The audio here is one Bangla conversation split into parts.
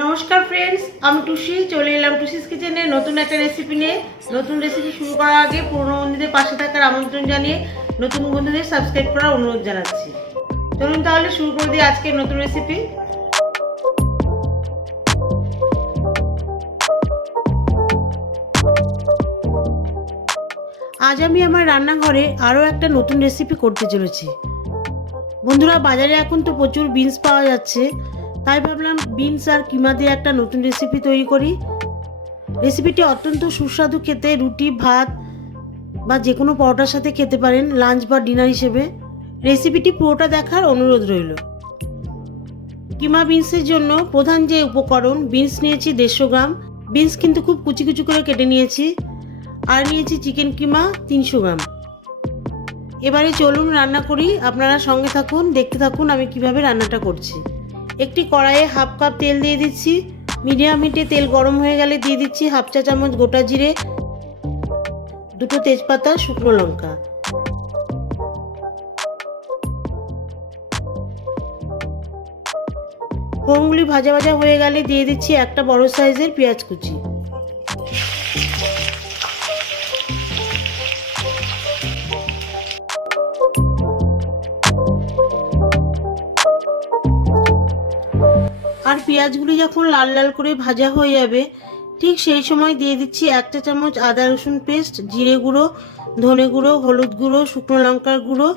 নমস্কার ফ্রেন্ডস, আমি টুসি চলে এলাম টুসিস কিচেনে নতুন একটা রেসিপি নিয়ে। নতুন রেসিপি শুরু করার আগে পুরনো বন্ধুদের পাশে থাকার আমন্ত্রণ জানিয়ে নতুন বন্ধুদের সাবস্ক্রাইব করার অনুরোধ জানাচ্ছি। চলুন তাহলে শুরু করে দিই আজকের নতুন রেসিপি। আজ আমি আমার রান্নাঘরে আরও একটা নতুন রেসিপি করতে চলেছি। বন্ধুরা, বাজারে এখন তো প্রচুর বিনস পাওয়া যাচ্ছে, তাই ভাবলাম বিনস আর কিমা দিয়ে একটা নতুন রেসিপি তৈরি করি। রেসিপিটি অত্যন্ত সুস্বাদু খেতে, রুটি, ভাত বা যে কোনো পরোটার সাথে খেতে পারেন, লাঞ্চ বা ডিনার হিসেবে। রেসিপিটি পুরোটা দেখার অনুরোধ রইল। কিমা বিনসের জন্য প্রধান যে উপকরণ, বিনস নিয়েছি 150 গ্রাম। বিনস কিন্তু খুব কুচি কুচি করে কেটে নিয়েছি। আর নিয়েছি চিকেন কিমা 300 গ্রাম। এবারে চলুন রান্না করি, আপনারা সঙ্গে থাকুন, দেখতে থাকুন আমি কিভাবে রান্নাটা করছি। একটি কড়াইয়ে হাফ কাপ তেল দিয়ে দিচ্ছি। মিডিয়াম হিটে তেল গরম হয়ে গেলে দিয়ে দিচ্ছি হাফ চা চামচ গোটা জিরে, 2টো তেজপাতা, শুকনো লঙ্কা। ফোড়নগুলি ভাজা ভাজা হয়ে গেলে দিয়ে দিচ্ছি একটা বড় সাইজের পেঁয়াজ কুচি। আর পেঁয়াজগুলি যখন লাল লাল করে ভাজা হয়ে যাবে, ঠিক সেই সময় দিয়ে দিচ্ছি 1 চা চামচ আদা রসুন পেস্ট, জিরে গুঁড়ো, ধনে গুঁড়ো, হলুদ গুঁড়ো, শুকনো লঙ্কার গুঁড়ো।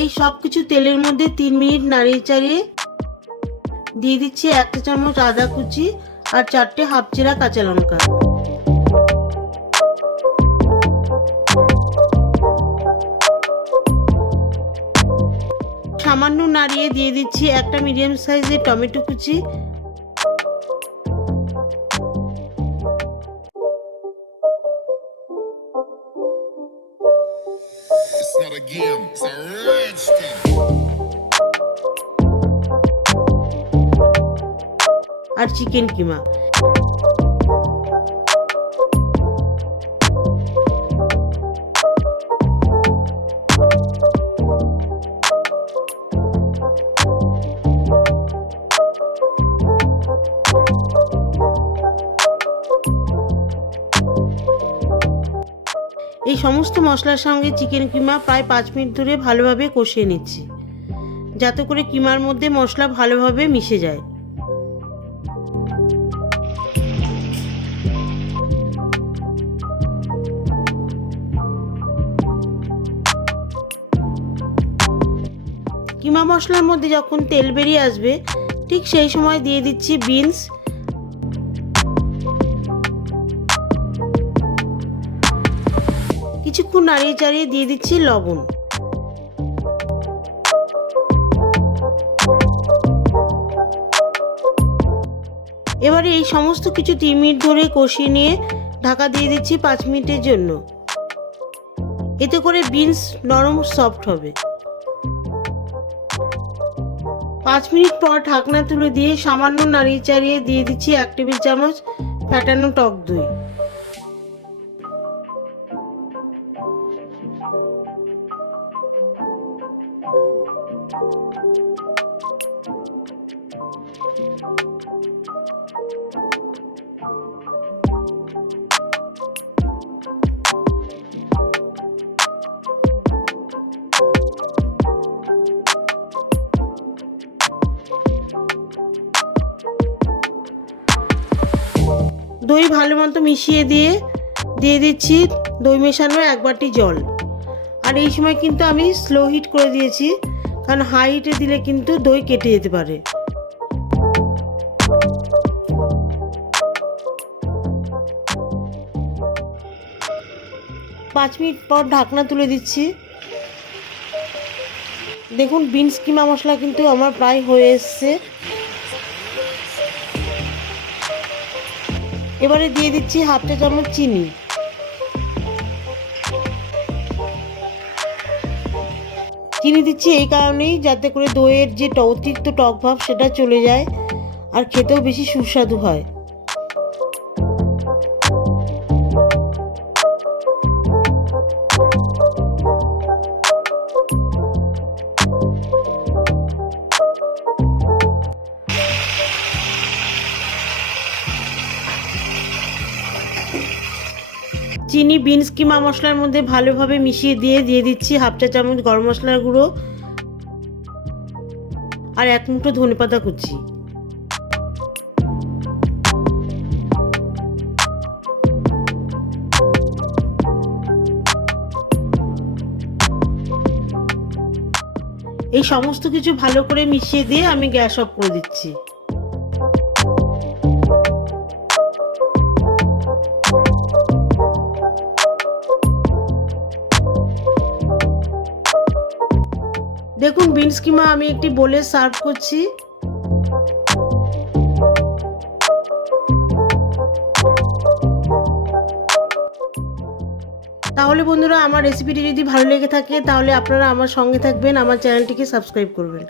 এই সব কিছু তেলের মধ্যে 3 মিনিট নাড়িয়ে চাড়িয়ে দিয়ে দিচ্ছি 1 চা চামচ আদা কুচি আর 4টে হাফ চেরা কাঁচা লঙ্কা। সামান্য নাড়িয়ে দিয়ে দিচ্ছি একটা মিডিয়াম সাইজের টমেটো কুচি। আর চিকেন কিমা। এই সমস্ত মশলার সঙ্গে চিকেন কিমা প্রায় 5 মিনিট ধরে ভালোভাবে কষিয়ে নিচ্ছি, যাতে করে কিমার মধ্যে মশলা ভালোভাবে মিশে যায়। কিমা মশলার মধ্যে যখন তেল বেরিয়ে আসবে, ঠিক সেই সময় দিয়ে দিচ্ছি বিনস। কিছুক্ষণ নাড়িয়ে চাড়িয়ে দিয়ে দিচ্ছি লবণ। এবারে এই সমস্ত কিছু 3 মিনিট ধরে কষিয়ে নিয়ে ঢাকা দিয়ে দিচ্ছি 5 মিনিটের জন্য। এতে করে বিনস নরম সফট হবে। 5 মিনিট পর ঢাকনা তুলে দিয়ে সামান্য নাড়িয়ে চাড়িয়ে দিয়ে দিচ্ছি 1 টেবিল চামচ ফ্যাটানো টক দই। দই ভালো মতো মিশিয়ে দিয়ে দিচ্ছি দই মেশানো 1 বাটি জল। আর এই সময় কিন্তু আমি স্লো হিট করে দিয়েছি, কারণ হাই হিটে দিলে কিন্তু দই কেটে যেতে পারে। পাঁচ মিনিট পর ঢাকনা তুলে দিচ্ছি। দেখুন বিনস কিমা মশলা কিন্তু আমার প্রায় হয়ে এসছে। এবারে দিয়ে দিচ্ছি হাফ চা চামচ চিনি। চিনি দিচ্ছি এই কারণেই যাতে করে দইয়ের যে অতিরিক্ত টক ভাব সেটা চলে যায় আর খেতেও বেশি সুস্বাদু হয়। চিনি বিনস কিমা মশলার মধ্যে ভালোভাবে মিশিয়ে দিয়ে দিচ্ছি হাফ চা চামচ গরম মশলার গুঁড়ো আর 1 মুঠো ধনেপাতা কুচি। এই সমস্ত কিছু ভালো করে মিশিয়ে দিয়ে আমি গ্যাস অফ করে দিচ্ছি। দেখুন বিনস কিমা আমি একটি বোলে সার্ভ করছি। তাহলে বন্ধুরা আমার রেসিপিটি যদি ভালো লেগে থাকে তাহলে আপনারা আমার সঙ্গে থাকবেন, আমার চ্যানেলটিকে সাবস্ক্রাইব করবেন।